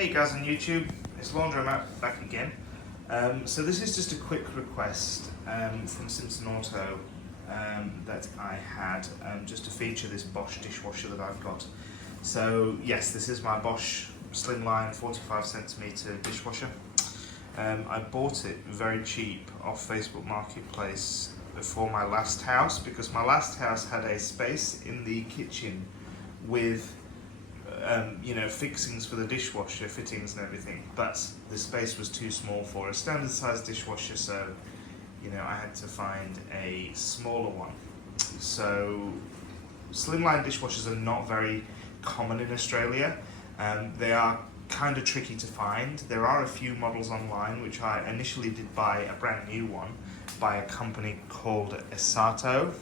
Hey guys on YouTube, it's Laundro-Matt back again. So this is just a quick request from Simpson Auto that I had just to feature this Bosch dishwasher that I've got. So yes, this is my Bosch Slimline 45cm dishwasher. I bought it very cheap off Facebook Marketplace for my last house because my last house had a space in the kitchen with fixings for the dishwasher, fittings and everything, but the space was too small for a standard size dishwasher, so I had to find a smaller one. So slimline dishwashers are not very common in Australia. They are kind of tricky to find. There are a few models online, which I initially did buy a brand new one by a company called Esato,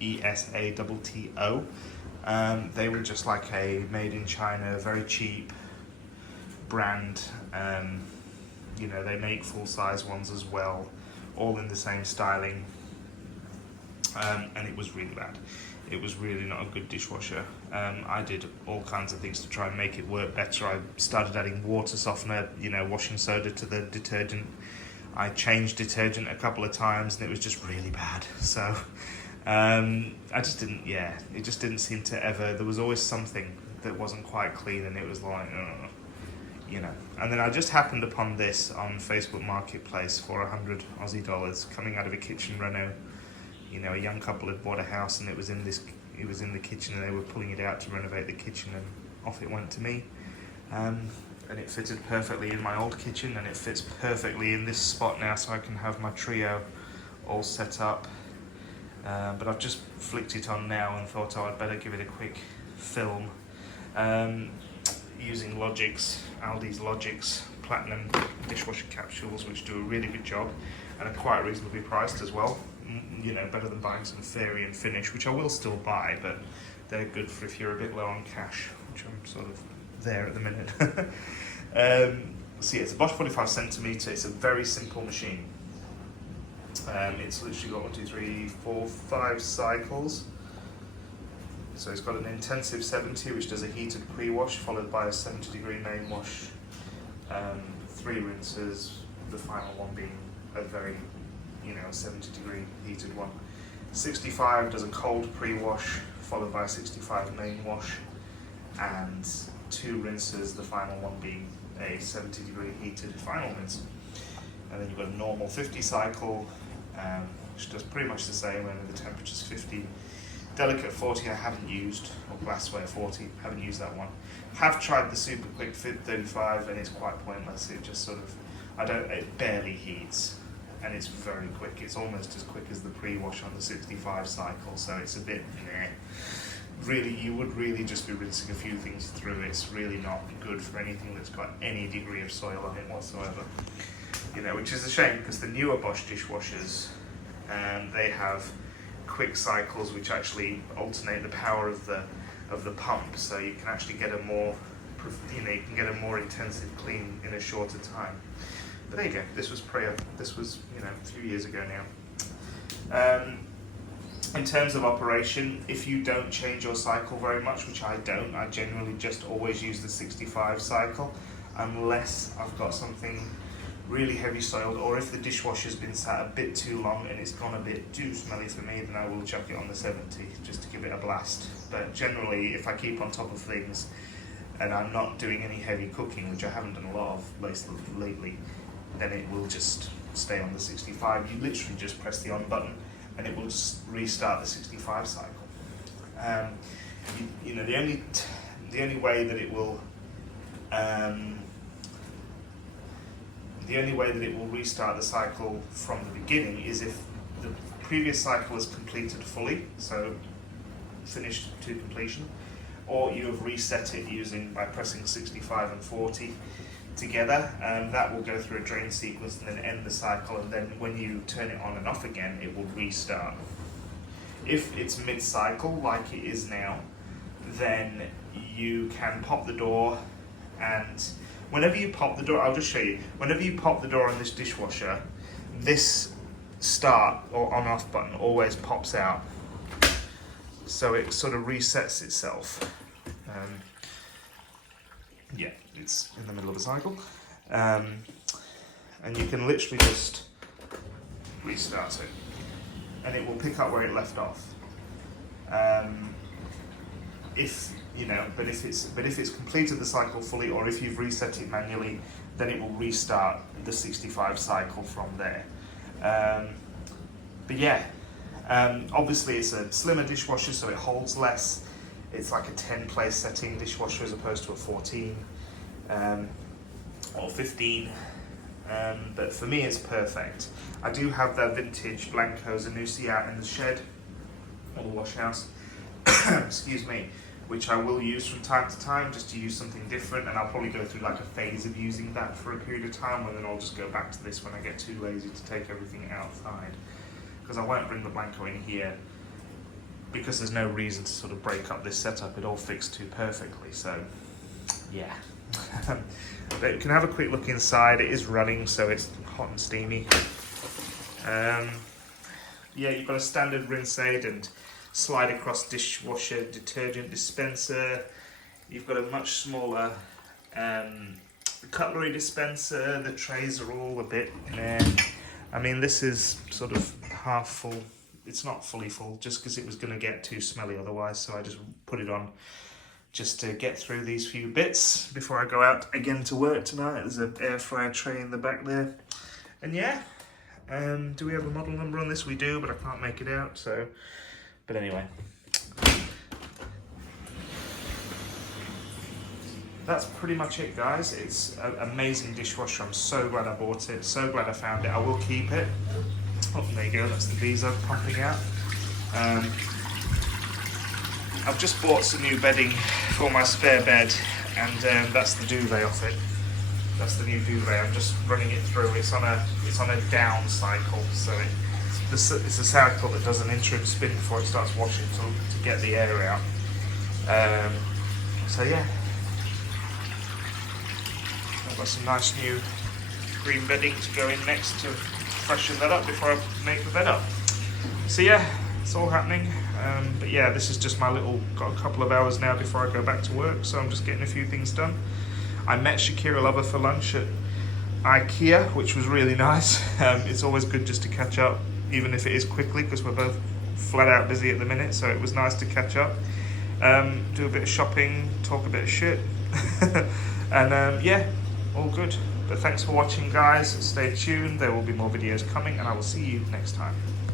E-S-A-T-T-O. They were just like a made in China, very cheap brand. They make full size ones as well, all in the same styling. And it was really bad. It was really not a good dishwasher. I did all kinds of things to try and make it work better. I started adding water softener, washing soda to the detergent. I changed detergent a couple of times and it was just really bad. So it just didn't seem to ever, there was always something that wasn't quite clean and it was like, And then I just happened upon this on Facebook Marketplace for 100 Aussie dollars coming out of a kitchen reno. A young couple had bought a house and it was in the kitchen and they were pulling it out to renovate the kitchen, and off it went to me. And it fitted perfectly in my old kitchen and it fits perfectly in this spot now, so I can have my trio all set up. But I've just flicked it on now and thought I'd better give it a quick film. Using Aldi's Logix Platinum dishwasher capsules, which do a really good job and are quite reasonably priced as well. Better than buying some Fairy and Finish, which I will still buy, but they're good for if you're a bit low on cash, which I'm sort of there at the minute. So yeah, it's a Bosch 45cm. It's a very simple machine. It's literally got 5 cycles. So it's got an intensive 70, which does a heated pre-wash, followed by a 70-degree main wash, 3 rinses, the final one being a very, 70-degree heated one. 65 does a cold pre-wash, followed by a 65 main wash, and 2 rinses, the final one being a 70-degree heated final rinse. And then you've got a normal 50 cycle, which does pretty much the same, only the temperature's 50. Delicate 40 I haven't used, or glassware 40, haven't used that one. Have tried the super quick fit 35 and it's quite pointless. It just it barely heats and it's very quick. It's almost as quick as the pre-wash on the 65 cycle, so it's a bit meh. Really, you would really just be rinsing a few things through. It's really not good for anything that's got any degree of soil on it whatsoever. Which is a shame because the newer Bosch dishwashers, they have quick cycles which actually alternate the power of the pump, so you can actually get a more intensive clean in a shorter time. But there you go. This was a few years ago now. In terms of operation, if you don't change your cycle very much, which I don't, I generally just always use the 65 cycle, unless I've got something really heavy soiled, or if the dishwasher's been sat a bit too long and it's gone a bit too smelly for me, then I will chuck it on the 70 just to give it a blast. But generally, if I keep on top of things and I'm not doing any heavy cooking, which I haven't done a lot of lately, then it will just stay on the 65. You literally just press the on button and it will just restart the 65 cycle. The only way that it will restart the cycle from the beginning is if the previous cycle is completed fully, so finished to completion, or you have reset it by pressing 65 and 40 together, and that will go through a drain sequence and then end the cycle, and then when you turn it on and off again, it will restart. If it's mid-cycle, like it is now, then you can pop the door, and whenever you pop the door, I'll just show you, whenever you pop the door on this dishwasher, this start or on-off button always pops out. So it sort of resets itself. Yeah, it's in the middle of a cycle. And you can literally just restart it, and it will pick up where it left off. If it's completed the cycle fully, or if you've reset it manually, then it will restart the 65 cycle from there. But yeah, obviously it's a slimmer dishwasher, so it holds less. It's like a 10 place setting dishwasher as opposed to a 14 or 15. But for me it's perfect. I do have the vintage Blanco Zanussi out in the shed or the wash house, excuse me, which I will use from time to time just to use something different, and I'll probably go through like a phase of using that for a period of time, and then I'll just go back to this when I get too lazy to take everything outside, because I won't bring the Blanco in here because there's no reason to sort of break up this setup. It all fits too perfectly, so yeah. But you can have a quick look inside. It is running, so it's hot and steamy. Yeah, you've got a standard rinse aid and slide across dishwasher detergent dispenser. You've got a much smaller cutlery dispenser. The trays are all a bit I mean, this is sort of half full. It's not fully full, just because it was going to get too smelly otherwise, so I just put it on just to get through these few bits before I go out again to work tonight. There's an air fryer tray in the back there. And yeah, do we have a model number on this? We do, but I can't make it out, so... But anyway. That's pretty much it, guys. It's an amazing dishwasher. I'm so glad I bought it, so glad I found it. I will keep it. Oh, there you go, that's the Visa pumping out. I've just bought some new bedding for my spare bed, and that's the duvet off it. That's the new duvet. I'm just running it through. It's on a down cycle, so it's a cycle that does an interim spin before it starts washing to get the air out. So yeah, I've got some nice new green bedding to go in next to freshen that up before I make the bed up. So yeah, it's all happening. But yeah, this is just got a couple of hours now before I go back to work, so I'm just getting a few things done. I met Shakira Lover for lunch at IKEA, which was really nice. It's always good just to catch up, even if it is quickly, because we're both flat out busy at the minute, so it was nice to catch up, do a bit of shopping, talk a bit of shit, and yeah, all good. But thanks for watching, guys. Stay tuned, there will be more videos coming, and I will see you next time.